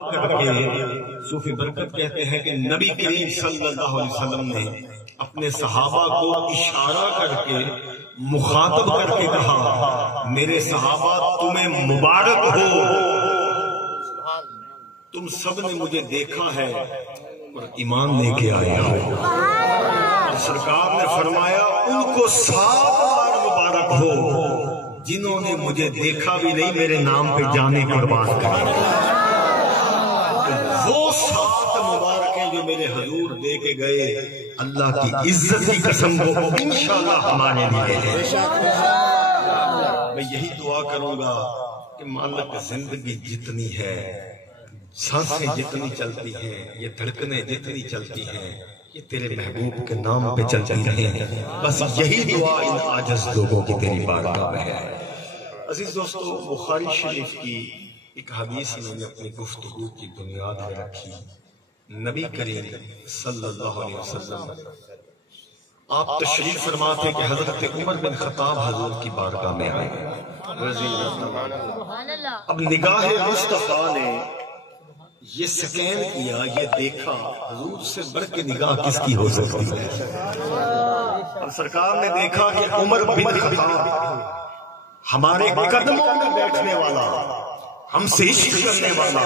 صوفی برکت کہتے ہیں کہ نبی کریم صلی اللہ علیہ وسلم نے اپنے صحابہ کو اشارہ کر کے مخاطب کر کے کہا، میرے صحابہ تمہیں مبارک ہو، تم سب نے مجھے دیکھا ہے اور ایمان لے کے آئے ہو۔ اور سرکار نے فرمایا ان کو 7 بار مبارک ہو جنہوں نے مجھے دیکھا بھی نہیں، میرے نام پہ جانے قربان کرے۔ وہ 7 مبارکیں جو میرے حضور دے کے گئے، اللہ کی عزت کی قسم وہ انشاءاللہ ہمارے لیے ہے۔ میں یہی دعا کروں گا کہ مالک زندگی جتنی ہے، سانسیں جتنی چلتی ہیں، یہ دھڑکنیں جتنی چلتی ہیں، یہ تیرے محبوب کے نام پہ چلتی رہے۔ بس یہی دعا ان عاجز لوگوں کی تیری بارگاہ میں ہے۔ عزیز دوستو، بخاری شریف کی ایک حدیث میں نے اپنی گفتگو کی بنیاد میں رکھی۔ نبی کریم صلی اللہ علیہ وسلم آپ تشریف فرما تھے کہ حضرت عمر بن خطاب حضور کی بارگاہ میں آئے رضی اللہ عنہ۔ اب نگاہ مصطفیٰ نے یہ سکین کیا، یہ دیکھا حضور سے بڑھ کے نگاہ کس کی ہو سکتی ہے۔ اب سرکار نے دیکھا کہ عمر بن خطاب ہمارے قدموں میں بیٹھنے والا، ہم سے عشق کرنے والا،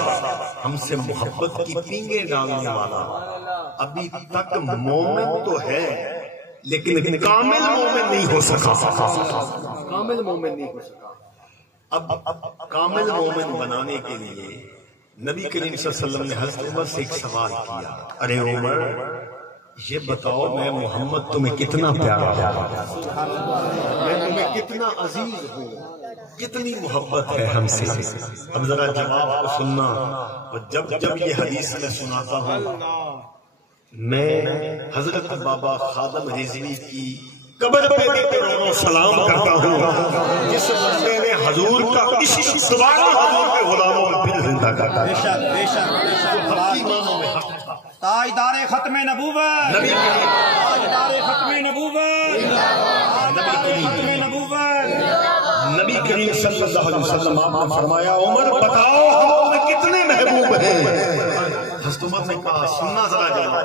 ہم سے محبت کی پینگے ڈالنے والا، ابھی تک مومن تو ہے لیکن کامل مومن نہیں ہو سکا۔ کامل مومن نہیں ہو سکا۔ اب کامل مومن بنانے کے لیے نبی کریم صلی اللہ علیہ وسلم نے حضرت عمر سے ایک سوال کیا، ارے عمر یہ بتاؤ میں محمد تمہیں کتنا پیارا ہوں، میں تمہیں کتنا عزیز ہوں، کتنی محبت ہے ہم سے۔ اب ذرا جواب کو سننا، اور جب یہ حدیث میں سناتا ہوں، میں حضرت بابا خادم رضوی کی قبر پہ بھی کروڑوں سلام کرتا ہوں، جس بندے نے حضور کا عشق دوبارہ حضور کے غلاموں میں پھر زندہ کرتا ہے۔ تاجدار ختم نبوت، تاجدار ختم نبوت، ختم نبوت، نبی کریم صلی اللہ علیہ وسلم آپ نے فرمایا عمر بتاؤ ہم میں کتنے محبوب ہیں۔ حضرت عمر نے کہا سننا ذرا جانا،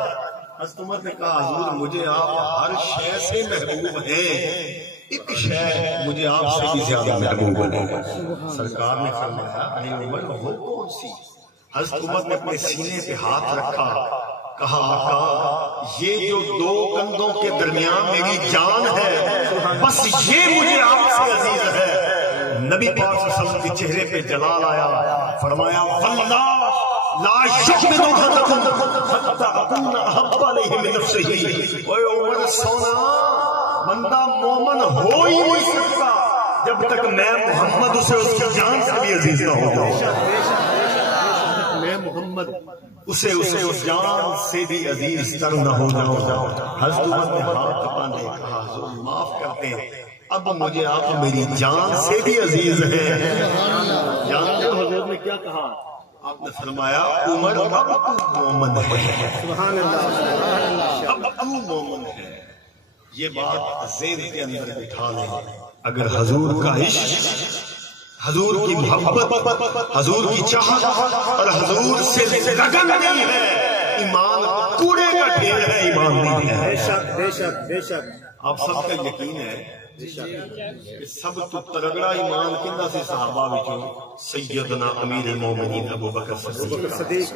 حضرت عمر نے کہا حضور مجھے آپ ہر شے سے محبوب ہیں، ایک شے مجھے آپ سے بھی زیادہ محبوب ہے۔ سرکار نے فرمایا اے عمر وہ کون سی؟ حضرت عمر نے اپنے سینے پہ ہاتھ رکھا، کہا آقا یہ جو 2 کندھوں کے درمیان میری جان ہے، بس یہ مجھے آپ سے عزیز ہے۔ نبی پاک صلی اللہ علیہ وسلم کے چہرے پہ جلال آیا، فرمایا واللہ لا یؤمن احدکم حتی اکون احب الیہ من نفسہ۔ اے عمر سونا، بندہ مومن ہو ہی نہیں سکتا جب تک میں محمد اسے اس کی جان سے بھی عزیز نہ ہو جاؤں، میں محمد اسے اس جان سے بھی عزیز تر نہ ہو جاؤں۔ حضرت عمر نے ہاتھ باندھے، کہا حضور معاف کرتے، اب مجھے آپ میری جان سے بھی عزیز ہیں۔ جانتے ہو حضور نے کیا کہا؟ آپ نے فرمایا عمر اب تو مومن ہے، سبحان اللہ، اب تو مومن ہے۔ یہ بات ذہن کے اندر بٹھا لیں، اگر حضور کا عشق، حضور کی محبت، حضور کی چاہت اور حضور سے لگن نہیں ہے، ایمان کوڑے کا ڈھیر ہے، ایمان نہیں ہے۔ بے شک بے شک بے شک آپ سب کا یقین ہے کہ سب تو تگڑا ایمان کندا سے صحابہ وچوں سیدنا امیر المومنین ابو بکر صدیق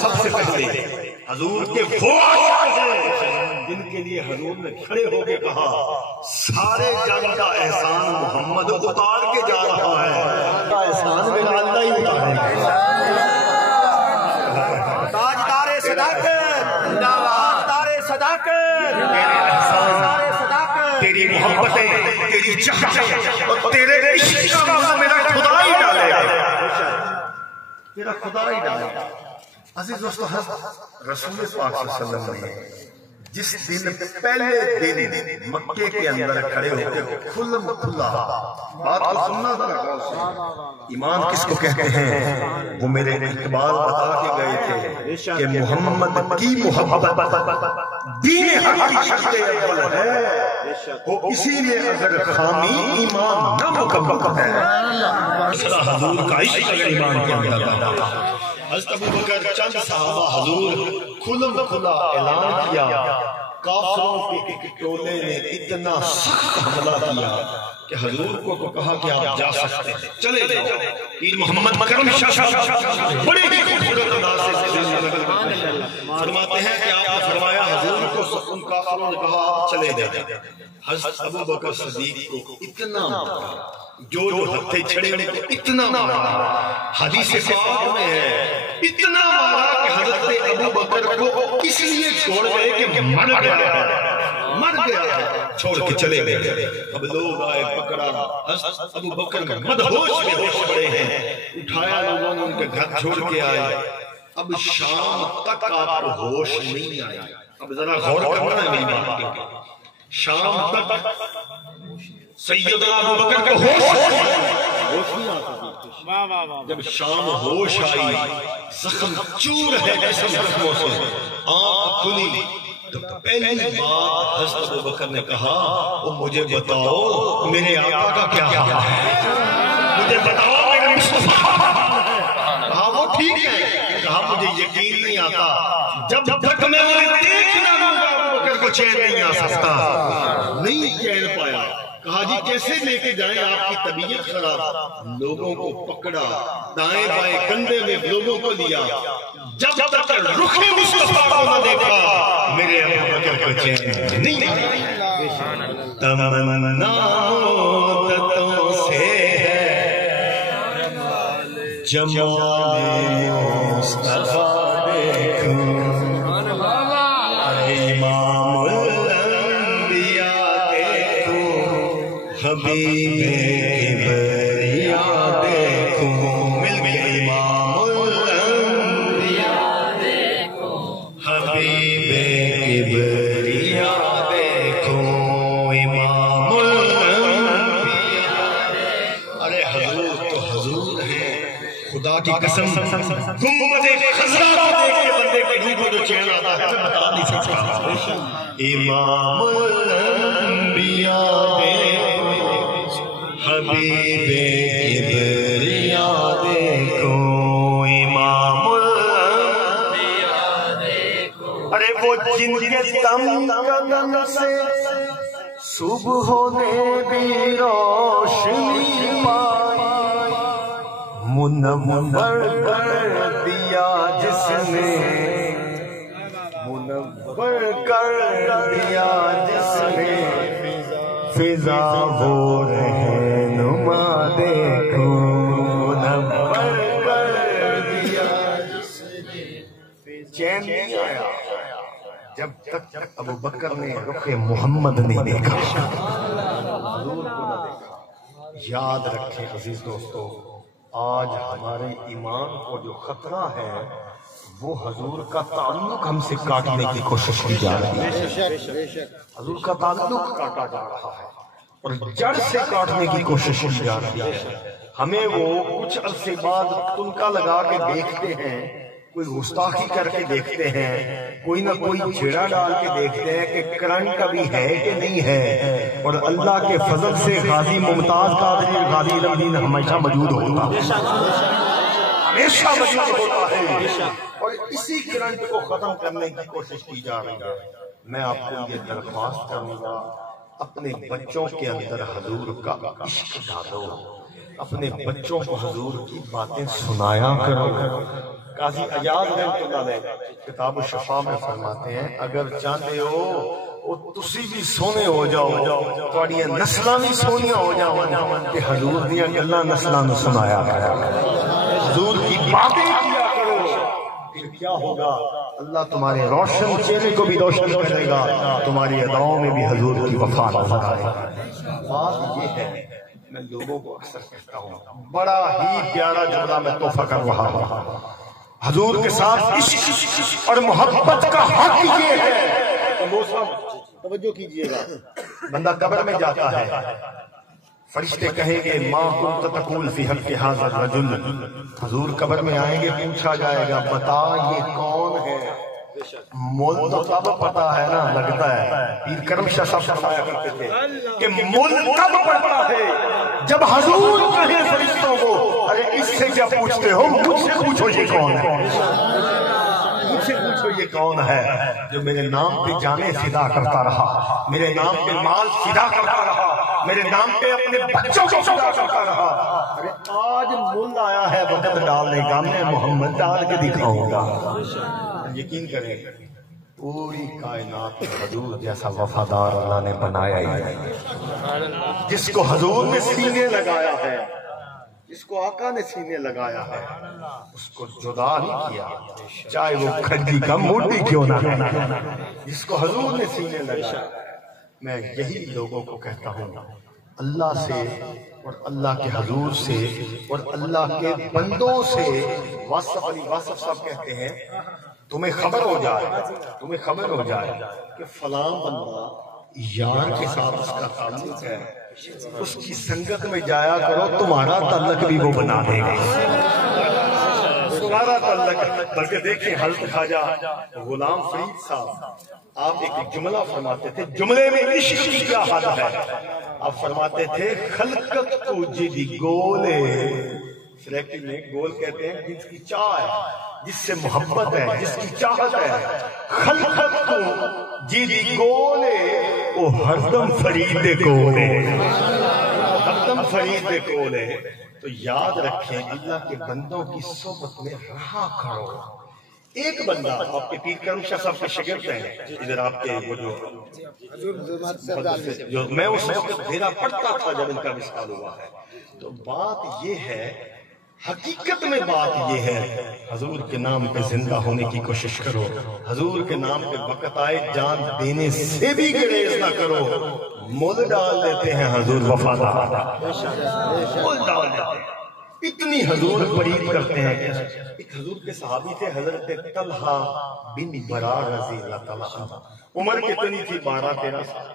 سب سے پہلے حضور کے وہ عاشق ہیں جن کے لیے حضور نے کھڑے ہو کے کہا سارے جگ کا احسان محمد اتار کے جا رہا ہے، احسان میرا اللہ ہی اتارے گا۔ تاجدار صداقت، تاجدار صداقت، تیری محبتیں، تیری چاہتیں اور تیرے عشق کا مزہ میرا خدا ہی ڈالے گا، تیرا خدا ہی ڈالے گا۔ عزیز دوستو، رسول پاک صلی اللہ علیہ وسلم نے جس دن پہلے دن مکے کے اندر کھڑے ہو کے کھلم کھلا بات کو سننا تھا، ایمان کس کو کہتے ہیں؟ وہ میرے اقبال بتا کے گئے تھے کہ محمد کی محبت دین حق کی شرط اول ہے، وہ اسی میں اگر خامی ایمان نہ مکمل ہے۔ حضور کا عشق اگر ایمان کے اندر حضرت ابو بکر چند صحابہ حضور کھلم کھلا اعلان کیا، کافروں کے ایک ٹولے نے اتنا سخت حملہ کیا کہ حضور کو تو کہا کہ آپ جا سکتے ہیں، چلے جاؤ۔ پیر محمد کرم شاہ بڑے ہی خوبصورت انداز سے فرماتے ہیں کہ آپ نے فرمایا حضور کو ان کافروں نے کہا آپ چلے جائیں۔ حضرت ابو بکر صدیق کو اتنا جو ہتھے چھڑے ان کو اتنا مارا، حدیث پاک میں ہے اتنا مارا کہ حضرت ابو بکر کو اس لیے چھوڑ گئے کہ مر گیا ہے، چھوڑ کے چلے گئے۔ اب لوگ آئے پکڑا، حضرت ابو بکر مدہوش میں ہوش پڑے ہیں، اٹھایا لوگوں نے ان کے گھر چھوڑ کے آئے۔ اب شام تک آپ کو ہوش نہیں آئی۔ اب ذرا غور کرنا ہے میری بات کے، شام تک سیدنا ابو بکر کو ہوش نہیں آتا۔ جب شام ہوش آئی، زخم چور ہے جسم زخموں سے، آنکھ کھلی، تو پہلی بات حضرت ابو بکر نے کہا وہ مجھے بتاؤ میرے آقا کا کیا حال ہے، مجھے بتاؤ میرے مصطفیٰ۔ کہا وہ ٹھیک ہے، کہا مجھے یقین نہیں آتا، جب تک میں انہیں دیکھ نہ لوں گا ابو بکر کو چین نہیں آ سکتا۔ نہیں چین پایا، کہا جی کیسے لے کے جائیں، آپ کی طبیعت خراب۔ لوگوں کو پکڑا، دائیں بائیں کندھے میں لوگوں کو لیا، جب تک رخ مصطفیٰ کو نہ دیکھا میرے ابو بکر کو چین نہیں آیا۔ تمنا مدتوں سے ہے جمال مصطفیٰ دیکھوں، امام الانبیاء دیکھوں، حبیب کبریا دیکھوں، مل کے امام الانبیاء دیکھوں، حبیب کبریا دیکھوں، امام الانبیاء دیکھوں۔ ارے حضور تو حضور ہے، خدا کی قسم گنبد خضرا کو دیکھ کے بندے کے روح کو جو چین آتا ہے میں بتا نہیں سکتا۔ امام الانبیاء دیکھو، حبیب کبریا دیکھو، امام الانبیاء دیکھو۔ ارے وہ جن کے دم قدم سے صبح نے بھی روشنی پائی، منور کر دیا جس نے، منور کر دیا جس نے، فضا وہ رہنما دیکھو، منور کر دیا جس نے۔ چین نہیں آیا جب تک ابو بکر نے رخ محمد نہیں دیکھا، حضور کو نہ دیکھا۔ یاد رکھیں عزیز دوستو، آج ہمارے ایمان کو جو خطرہ ہے وہ حضور کا تعلق ہم سے کاٹنے کی کوشش کی جا رہی ہے۔ حضور کا تعلق کاٹا جا رہا ہے اور جڑ سے کاٹنے کی کوشش کی جا رہی ہے۔ ہمیں وہ کچھ عرصے بعد تنکا لگا کے دیکھتے ہیں، کوئی گستاخی کر کے دیکھتے ہیں، کوئی نہ کوئی چھیڑا ڈال کے دیکھتے ہیں کہ کرنٹ کبھی ہے کہ نہیں ہے، اور اللہ کے فضل سے غازی ممتاز قادری غازی الدین ہمیشہ موجود ہوتا ہے، ہمیشہ موجود ہوتا ہے، اور اسی کرنٹ کو ختم کرنے کی کوشش کی جا رہی ہے۔ میں آپ کو یہ درخواست کروں گا، اپنے بچوں کے اندر حضور کا عشق ڈالو، اپنے بچوں کو حضور کی باتیں سنایا کرو۔ قاضی ایاز رحمۃ اللہ علیہ کتاب الشفا میں فرماتے ہیں اگر چاہتے ہو وہ تسی بھی سونے ہو جاؤ، تھوڑیاں نسلاں بھی سونیاں ہو جاؤ کہ حضور دیاں گلاں نسلاں نوں سنایا کرو، حضور کی باتیں کیا کرو، پھر کیا ہوگا؟ اللہ تمہارے روشن چہرے کو بھی روشن کرے گا، تمہاری اداؤں میں بھی حضور کی وفا نظر آئے گا۔ بات یہ ہے، میں لوگوں کو اکثر کہتا ہوں، بڑا ہی پیارا جملہ میں تحفہ کر رہا ہوں، حضور کے ساتھ عشق اور محبت کا حق یہ ہے۔ توجہ کیجئے گا، بندہ قبر میں جاتا ہے، فرشتے کہیں گے ما کنت تقول فی حق ھذا الرجل، حضور قبر میں آئیں گے، پوچھا جائے گا بتا یہ کون ہے؟ مول تو تب پتا ہے نا لگتا ہے، پیر کرم شاہ صاحب فرمایا کرتے تھے کہ مول تب پڑتا ہے جب حضور کہیں فرشتوں کو ارے اس سے کیا پوچھتے ہو، مجھ سے پوچھو یہ کون ہے، مجھ سے پوچھو یہ کون ہے جو میرے نام پہ جانے فدا کرتا رہا، میرے نام پہ مال فدا کرتا رہا، میرے نام پہ اپنے بچوں کو فدا کرتا رہا۔ ارے آج مول آیا ہے وقت ڈالنے کا، میں محمد ڈال کے دکھاؤں گا۔ یقین کریں پوری کائنات میں حضور جیسا وفادار اللہ نے بنایا ہی نہیں۔ جس کو حضور نے سینے لگایا ہے، جس کو آقا نے سینے لگایا ہے، اس کو جدا نہیں کیا، چاہے وہ کھڈی کا موٹی کیوں نہ ہے۔ جس کو حضور نے سینے لگایا، میں یہی لوگوں کو کہتا ہوں اللہ سے اور اللہ کے حضور سے اور اللہ کے بندوں سے، واصف علی واصف صاحب کہتے ہیں تمہیں خبر ہو جائے کہ فلاں بندہ یار کے ساتھ اس کا تعلق ہے، اس کی سنگت میں جایا کرو، تمہارا تعلق بھی وہ بنا دے گا، تمہارا تعلق۔ بلکہ دیکھیں حضرت خواجہ غلام فرید صاحب آپ ایک جملہ فرماتے تھے، جملے میں عشق کی کیا حد ہے، آپ فرماتے تھے خلقت کو جدی گولے، سلیکٹی میں گول کہتے ہیں جس کی چاہ ہے، جس سے محبت ہے، جس کی چاہت ہے، خلقت کو جدی گولے وہ ہردم فرید گولے، ہردم فرید گولے۔ تو یاد رکھیں اللہ کے بندوں کی صحبت میں رہا کرو۔ ایک بندہ آپ کے پیر کرم شاہ صاحب کے شاگرد ہیں، ادھر آپ کے وہ جو میں اس وقت میرا پڑھتا تھا جب ان کا وصال ہوا ہے، تو بات یہ ہے، حقیقت میں بات یہ ہے، حضور کے نام پہ زندہ ہونے کی کوشش کرو، حضور کے نام پہ وقت آئے جان دینے سے بھی گریز نہ کرو۔ مول ڈال دیتے ہیں حضور وفادار، مول ڈال دیتے ہیں، اتنی حضور برید کرتے ہیں۔ ایک حضور کے صحابی تھے حضرت طلحہ بن برا رضی اللہ تعالیٰ عنہ، عمر کتنی تھی 12-13 سال۔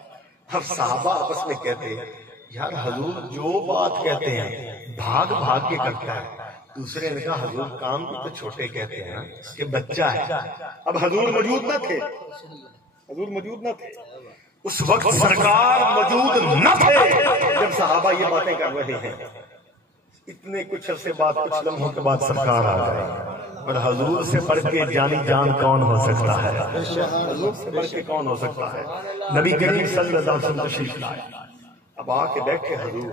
اب صحابہ آپس میں کہتے ہیں یار حضور جو بات کہتے ہیں بھاگ بھاگ کے کرتا ہے۔ دوسرے نے کہا حضور کام بھی تو چھوٹے کہتے ہیں کہ بچہ ہے۔ اب حضور موجود نہ تھے، حضور موجود نہ تھے اس وقت، سرکار موجود نہ تھے جب صحابہ یہ باتیں کر رہے ہیں۔ اتنے کچھ عرصے بعد، کچھ لمحوں کے بعد سرکار آ گئے، اور حضور سے بڑھ کے جانی جان کون ہو سکتا ہے، حضور سے بڑھ کے کون ہو سکتا ہے۔ نبی کریم صلی اللہ علیہ وسلم تشریف لائے، اب آ کے بیٹھے حضور،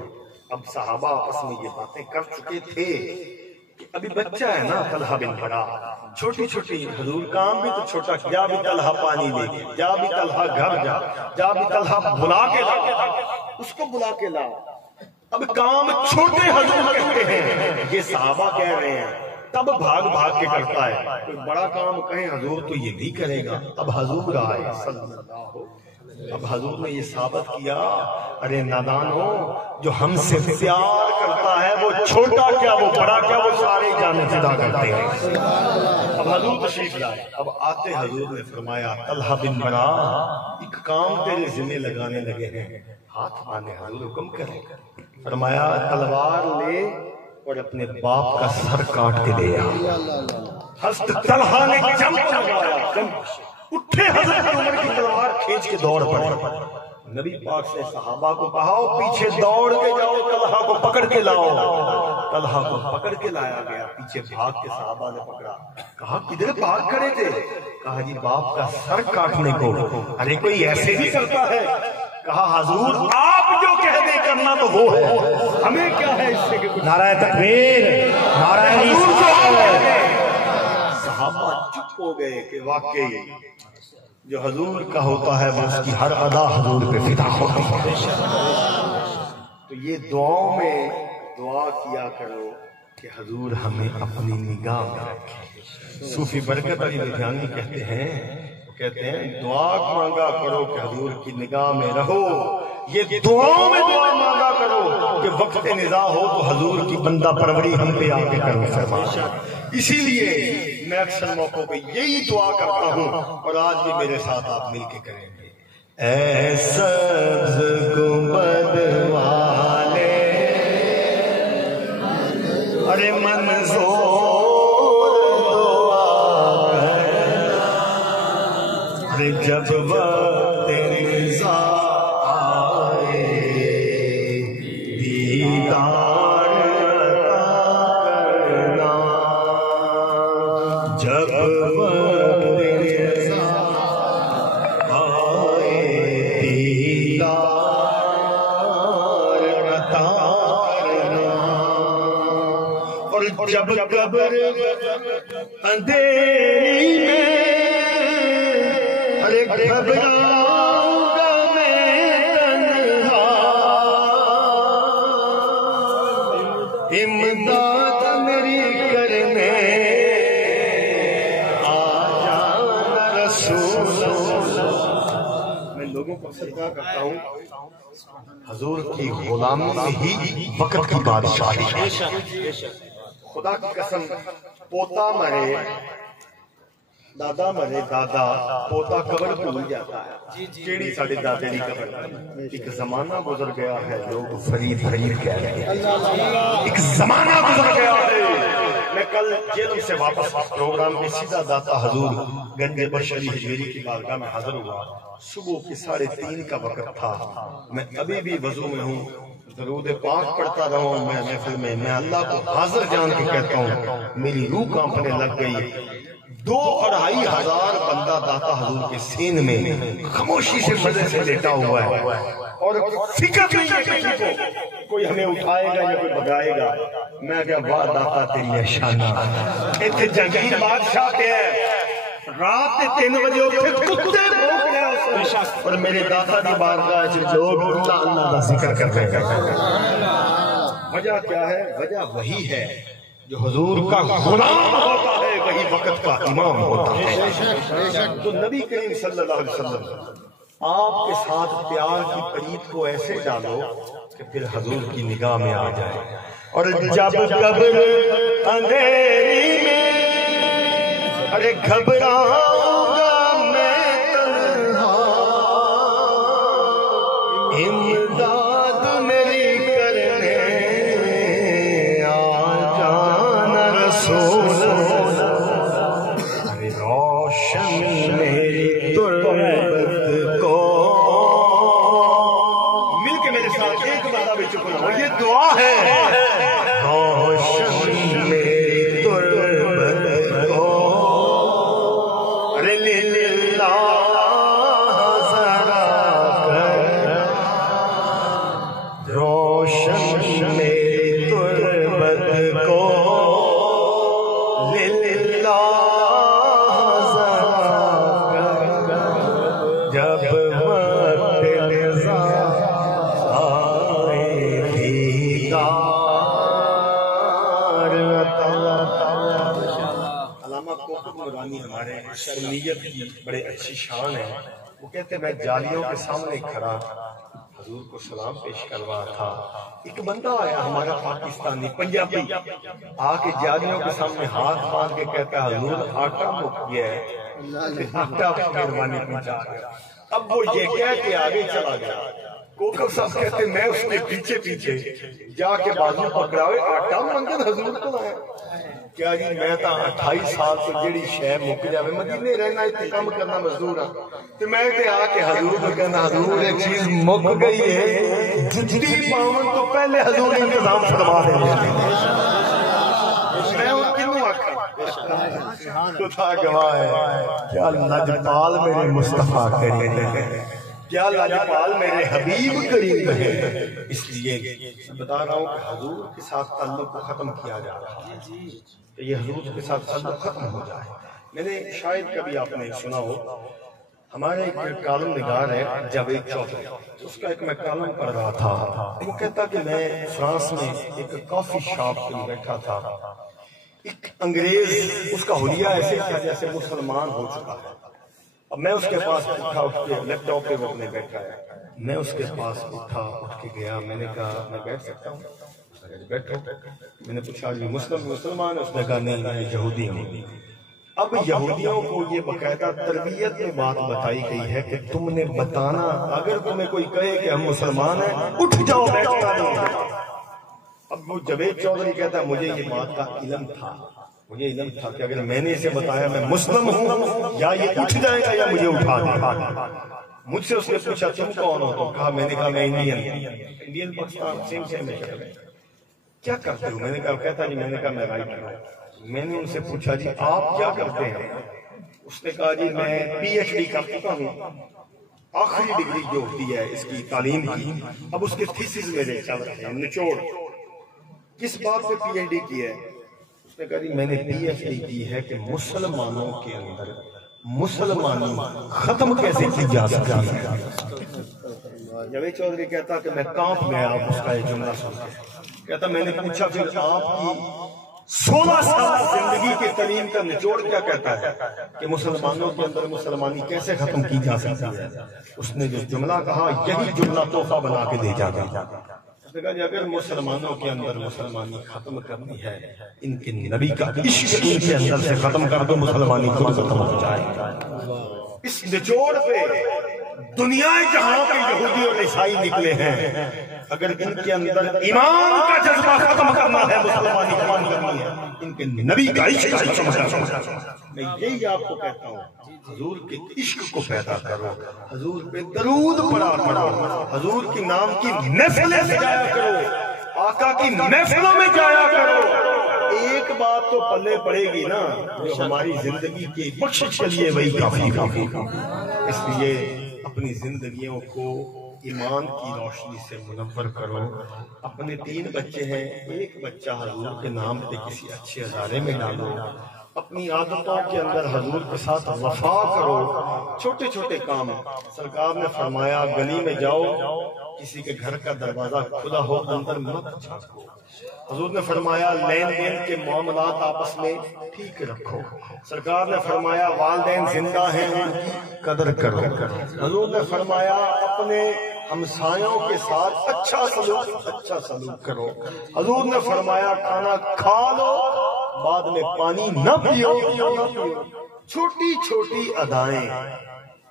اب صحابہ آپس میں یہ باتیں کر چکے تھے کہ ابھی بچہ ہے نا طلحہ بن برا، چھوٹی چھوٹی، حضور کام بھی تو چھوٹا، جا بھی طلحہ پانی لے کے، جا بھی طلحہ گھر جا، جا بھی طلحہ بلا کے لا، اس کو بلا کے لا، اب کام چھوٹے حضور کہتے ہیں، یہ صحابہ کہہ رہے ہیں، تب بھاگ بھاگ کے کرتا ہے، کوئی بڑا کام کہیں حضور تو یہ بھی کرے گا۔ اب حضور آئے صلی اللہ علیہ وسلم، اب حضور نے یہ ثابت کیا ارے نادانو، جو ہم سے پیار کرتا ہے وہ چھوٹا کیا وہ بڑا کیا، وہ سارے جانے فدا کرتے ہیں۔ اب حضور تشریف لائے، اب آتے حضور نے فرمایا طلحہ بن برا ایک کام تیرے ذمہ لگانے لگے ہیں، ہاتھ باندھے، حضور حکم کرے، فرمایا تلوار لے اور اپنے باپ کا سر کاٹ کے لے آ۔ حضرت طلحہ نے جمپ لگایا، اٹھے حضرت عمر کی تلوار کھینچ کے دوڑ پڑے۔ نبی پاک سے صحابہ کو کہا پیچھے دوڑ کے جاؤ، طلحہ کو پکڑ کے لاؤ۔ طلحہ کو پکڑ کے لایا گیا، پیچھے بھاگ کے صحابہ نے پکڑا، کہا کدھر بھاگ کھڑے تھے؟ کہا جی باپ کا سر کاٹنے کو۔ ارے کوئی ایسے بھی کرتا ہے؟ کہا حضور آپ جو کہہ دیں کرنا تو وہ ہے، ہمیں کیا ہے اس سے کہ کچھ۔ نعرہ تکبیر، نعرہ رسالت۔ صحابہ چپ ہو گئے کہ واقعی جو حضور کا ہوتا ہے وہ اس کی ہر ادا حضور پہ فدا ہوتی ہے۔ تو یہ دعاؤں میں دعا کیا کرو کہ حضور ہمیں اپنی نگاہ میں رکھے۔ صوفی برکت علی لدھیانوی کہتے ہیں دعا مانگا کرو کہ حضور کی نگاہ میں رہو، یہ دعاؤں میں دعا مانگا کرو کہ وقت نزاع ہو تو حضور کی بندہ پروری ہم پہ آ کے کرو فرمایا۔ اسی لیے میں اکثر موقعوں پہ یہی دعا کرتا ہوں، اور آج بھی میرے ساتھ آپ مل کے کریں گے۔ اے سبز گنبد والے ارے منظور دعا کرنا، جب وقت رضا آئے دیدار عطا کرنا، جب وقت رضا آئے دیدار عطا کرنا، اور جب قبر اندھیری میں ارے گھبراؤں گا میں تنہا، امداد میری کرنے آ جانا رسول اللہ۔ میں لوگوں کو اکثر کہا کرتا ہوں حضور کی غلامی میں ہی وقت کی بادشاہی ہے۔ خدا کی قسم، پوتا مرے دادا مرے دادا پوتا قبر بھول جاتا ہے، کیڑی ساڑے دادے دی قبر۔ ایک زمانہ گزر گیا ہے، لوگ فرید فرید کہہ رہے ہیں، ایک زمانہ گزر گیا ہے۔ میں کل جیل سے واپس پروگرام میں سیدھا داتا حضور گنج بشری حجویری کی بارگاہ میں حاضر ہوا۔ صبح کے 3:30 کا وقت تھا، میں ابھی بھی وضو میں ہوں، درود پاک پڑھتا رہا ہوں میں محفل میں اللہ کو حاضر جان کے کہتا ہوں، میری روح کانپنے لگ گئی۔ 2-2.5 ہزار بندہ داتا حضور کے سین میں خاموشی سے مزے سے لیٹا ہوا ہے، اور فکر نہیں ہے کسی کو کوئی ہمیں اٹھائے گا یا کوئی بگائے گا۔ میں کہا واہ داتا تیری شانہ، اتنے جنگیر بادشاہ کے ہے، رات 3 بجے اٹھے کتے بھوک رہے اور میرے داتا کی بارگاہ سے لوگ اللہ اللہ کا ذکر کر رہے ہیں۔ وجہ کیا ہے؟ وجہ وہی ہے جو حضور کا غلام ہوتا ہے وہی وقت کا امام ہوتا ہے۔ تو نبی کریم صلی اللہ علیہ وسلم آپ کے ساتھ پیار کی پریت کو ایسے ڈالو کہ پھر حضور کی نگاہ میں آ جائے، اور جب قبر اندھیری میں ارے گھبراؤں گا میں تنہا، امداد میری کرنے آ جانا رسول اللہ، ارے روشن میری تربت کو، مل کے میرے ساتھ ایک بندہ بھی چکنا، یہ دعا ہے، روشن میری تربت کو، ارے للہ ذرا کر روشن میری تربت کو، للہ ذرا کر، جب وقت رضا آئے دیدار عطا۔ علامہ کوکب نورانی ہمارے سنیت کی بڑے اچھی شان ہے، وہ کہتے ہیں میں جالیوں کے سامنے کھڑا حضور کو سلام پیش کروا تھا، ایک بندہ آیا ہمارا پاکستانی پنجابی، آ کے جالیوں کے سامنے ہاتھ باندھ کے کہتا ہے حضور آٹا مک گیا ہے، آٹا مہربانی پہنچا گیا۔ اب وہ یہ کہہ کے آگے چلا گیا۔ کوکب صاحب کہتے میں اس کے پیچھے پیچھے جا کے بازو پکڑا ہوئے آٹا منگن حضور کو ہے کیا جی، میں تا 28 سال سے جیڑی شے مک جاوے مدینے رہنا اتنے کام کرنا مزدور ہاں، تو میں تے آ کے حضور کو کہنا حضور ایک چیز مک گئی ہے، جتنی پاون تو پہلے حضور انتظام فرما دیں۔ میں ان کیوں آکھا خدا گواہ ہے، کیا لجپال میرے مصطفیٰ کریم ہے، کیا لاجپال میرے حبیب کریم ہے۔ اس لیے بتا رہا ہوں کہ حضور کے ساتھ تعلق کو ختم کیا جا رہا ہے، یہ حضور کے ساتھ تعلق ختم ہو جائے۔ میں نے شاید کبھی آپ نے سنا ہو، ہمارے ایک کالم نگار ہے جاوید چودھری، اس کا ایک میں کالم پڑھ رہا تھا، وہ کہتا کہ میں فرانس میں ایک کافی شاپ میں بیٹھا تھا، ایک انگریز اس کا حلیہ ایسے تھا جیسے مسلمان ہو چکا ہے۔ اب میں اس کے پاس اٹھا اٹھ کے لیپ ٹاپ پہ وہ اپنے بیٹھا ہے، میں اس کے پاس اٹھا اٹھ کے گیا، میں نے کہا میں بیٹھ سکتا ہوں؟ بیٹھو۔ میں نے پوچھا یہ مسلمان ہے؟ اس نے کہا نہیں میں یہودی ہوں۔ اب یہودیوں کو یہ باقاعدہ تربیت میں بات بتائی گئی ہے کہ تم نے بتانا، اگر تمہیں کوئی کہے کہ ہم مسلمان ہیں اٹھ جاؤ، بیٹھنا نہیں۔ اب وہ جاوید چودھری کہتا ہے مجھے یہ بات کا علم تھا، مجھے علم تھا کہ اگر میں نے اسے بتایا میں مسلم ہوں یا یہ اٹھ جائے گا یا مجھے اٹھا دے گا. مجھ سے اس نے پوچھا تم کون ہو؟ تو کہا میں نے کہا میں انڈین پاکستان سیم ہے. کیا کرتے ہو؟ میں نے کہا کہتا جی میں نے کہا میں رائٹر ہوں. میں نے ان سے پوچھا جی آپ کیا کرتے ہیں؟ اس نے کہا جی میں پی ایچ ڈی کر چکا ہوں. آخری ڈگری جو ہوتی ہے اس کی تعلیم کی، اب اس کے تھیسس میرے چل رہے ہیں. نچوڑ کس بات پہ پی ایچ ڈی کی ہے؟ اس نے کہا جی میں نے پی ایچ ڈی کی ہے کہ مسلمانوں کے اندر مسلمانی ختم کیسے کی جا سکتی ہے. جاوید چودھری کہتا کہ میں کانپ گیا اب اس کا یہ جملہ سن کے. کہتا میں نے پوچھا پھر آپ کی 16 سال زندگی کی تعلیم کا نچوڑ کیا کہتا ہے کہ مسلمانوں کے اندر مسلمانی کیسے ختم کی جا سکتی ہے؟ اس نے جو جملہ کہا یہی جملہ تحفہ بنا کے دے جاتا. اس نے کہا جی اگر مسلمانوں کے اندر مسلمانی ختم کرنی ہے ان کے نبی کا عشق ان کے اندر سے ختم کر دو، مسلمانی خود ختم ہو جائے. اس نچوڑ پہ دنیا جہاں کے یہودی اور عیسائی نکلے ہیں. اگر ان کے اندر ایمان کا جذبہ ختم کرنا ہے، مسلمانی ختم کرنی ہے، ان کے نبی کا عشق ختم کرنا ہے. میں یہی آپ کو کہتا ہوں حضور کے عشق کو پیدا کرو، حضور پہ درود پڑھا کرو، حضور کے نام کی محفلیں سجایا کرو، آقا کی محفلوں میں جایا کرو. ایک بات تو پلے پڑے گی نا جو ہماری زندگی کی بخشش کے لیے وہی کافی. اس لیے اپنی زندگیوں کو ایمان کی روشنی سے منور کرو. اپنے 3 بچے ہیں، ایک بچہ حضور کے نام پہ کسی اچھے ادارے میں ڈالو. اپنی عادتوں کے اندر حضور کے ساتھ وفا کرو. چھوٹے چھوٹے کام سرکار نے فرمایا گلی میں جاؤ کسی کے گھر کا دروازہ کھلا ہو اندر مت جھانکو. حضور نے فرمایا لین دین کے معاملات آپس میں ٹھیک رکھو. سرکار نے فرمایا والدین زندہ ہیں ان کی قدر کرو. حضور نے فرمایا اپنے ہمسایوں کے ساتھ اچھا سلوک کرو. حضور نے فرمایا کھانا کھا لو بعد میں پانی نہ پیو. چھوٹی چھوٹی ادائیں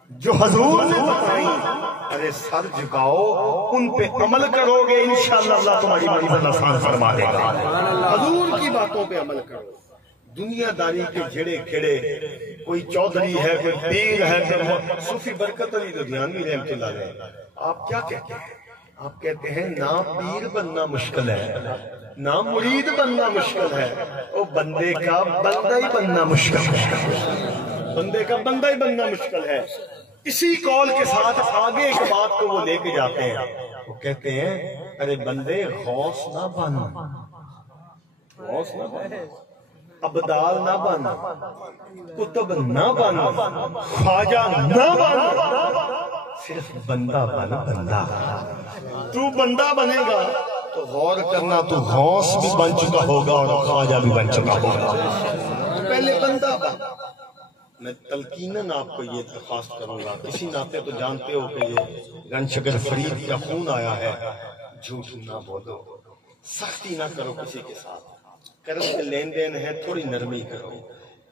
جو حضور نے بتائیں ارے سر جھکاؤ ان پہ عمل کرو گے انشاءاللہ اللہ تمہاری منزل آسان فرما دے گا. حضور کی باتوں پہ عمل کرو. دنیا داری کے جھڑے کھڑے، کوئی چودھری ہے کوئی پیر ہے کوئی صوفی برکت علی لدھیانوی رحمۃ اللہ علیہ، آپ کیا کہتے ہیں؟ آپ کہتے ہیں نہ پیر بننا مشکل ہے نہ مرید بننا مشکل ہے، وہ بندے کا بندہ ہی بننا مشکل ہے. بندے کا بندہ ہی بننا مشکل ہے. اسی قول کے ساتھ آگے ایک بات کو وہ لے کے جاتے ہیں. وہ کہتے ہیں ارے بندے غوث نہ بن، غوث نہ بن، ابدال نہ بن، قطب نہ بن، خواجہ نہ بن، صرف بندہ بن. بندہ تو بندہ بنے گا تو غور کرنا تو غوث بھی بن چکا ہوگا اور خواجہ بھی بن چکا ہوگا. پہلے بندہ بن. میں تلقیناً آپ کو یہ درخواست کروں گا، کسی ناطے تو جانتے ہو کہ یہ گن شکر فرید کا خون آیا ہے، جھوٹ نہ بولو، سختی نہ کرو کسی کے ساتھ، قرض کے لین دین ہے تھوڑی نرمی کرو.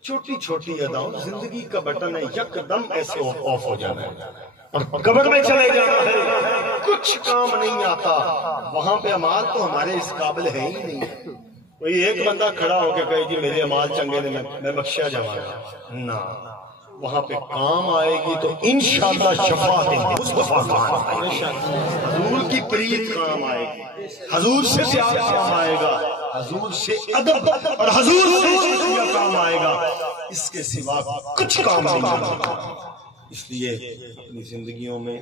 چھوٹی چھوٹی اداؤں زندگی کا بٹن ہے، یک دم ایسے آف ہو جانا ہے اور قبر میں چلے جانا ہے. کچھ کام نہیں آتا وہاں پہ اعمال تو ہمارے اس قابل ہے ہی نہیں. کوئی ایک بندہ کھڑا ہو کے کہے جی میرے اعمال چنگے نے میں بخشیا جاؤں گا، نہ وہاں پہ کام آئے گی تو انشاءاللہ شفاعت مصطفیٰ کام آئے گی، حضور کی پرید کام آئے گی، حضور سے پیار کام آئے گا، حضور سے ادب اور حضور سے کام آئے گا. اس کے سوا کچھ کام نہیں آتا. اس لیے اپنی زندگیوں میں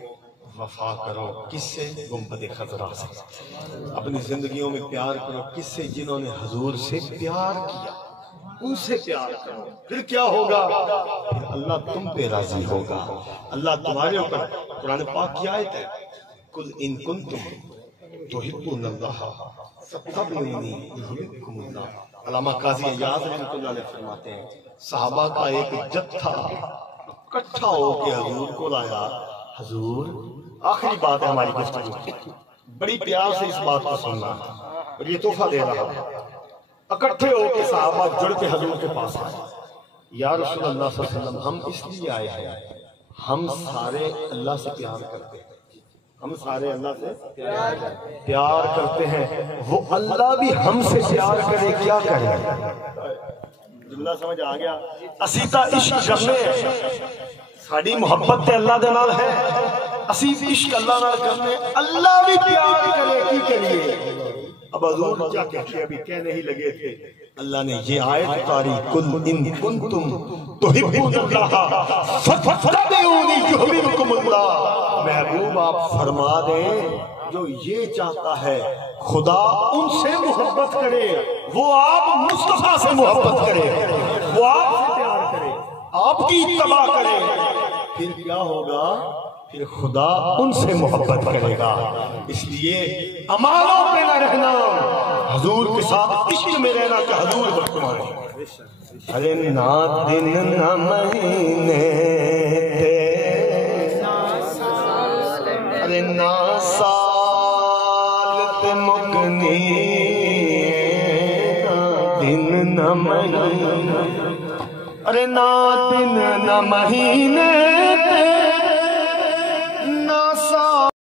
وفا کرو. کس سے؟ گنبد خضرا سے. اپنی زندگیوں میں پیار کرو. کس سے؟ جنہوں نے حضور سے پیار کیا ان سے پیار کرو. پھر کیا ہوگا؟ پھر اللہ تم پہ راضی ہوگا. اللہ تمہارے اوپر قرآن پاک کی آیت ہے قل ان کنتم تحبون اللہ فاتبعونی یحببکم اللہ. علامہ قاضی ایاز رحمۃ اللہ علیہ فرماتے ہیں صحابہ کا ایک جتھا اکٹھا ہو کے حضور کو لایا. حضور آخری بات ہے ہماری گفتگو، بڑی پیار سے اس بات کو سننا اور یہ تحفہ دے رہا ہوں. اکٹھے ہو کے صحابہ جڑ کے حضور کے پاس آئے. یا رسول اللہ صلی اللہ علیہ وسلم ہم اس لیے آئے ہیں، ہم سارے اللہ سے پیار کرتے ہیں، ہم سارے اللہ سے پیار کرتے ہیں، وہ اللہ بھی ہم سے پیار کرے کیا کرے. جملہ سمجھ آ گیا؟ اسی تا عشق کرنے ساڑی محبت تے اللہ دے نال ہے، اسی عشق اللہ نال کرنے، اللہ بھی پیار کرے کی کریے۔ اب حضور کیا کہتے ابھی کہنے ہی لگے تھے، اللہ نے یہ آیت اتاری، قل ان کنتم تحبون اللہ فاتبعونی یحببکم اللہ۔ محبوب آپ فرما دیں جو یہ چاہتا ہے خدا ان سے محبت کرے، وہ آپ مصطفیٰ سے محبت کرے، وہ آپ سے پیار کرے، آپ کی اتباع کرے، پھر کیا ہوگا؟ پھر خدا ان سے محبت کرے گا۔ اس لیے امالوں پہ نہ رہنا، حضور کے ساتھ عشق میں رہنا کہ حضور برکمان ہے۔ ارے نہ دن نہ مہینے ارے نہ سال تے مکنی، دن نہ مہینے ارے نہ دن نہ مہینے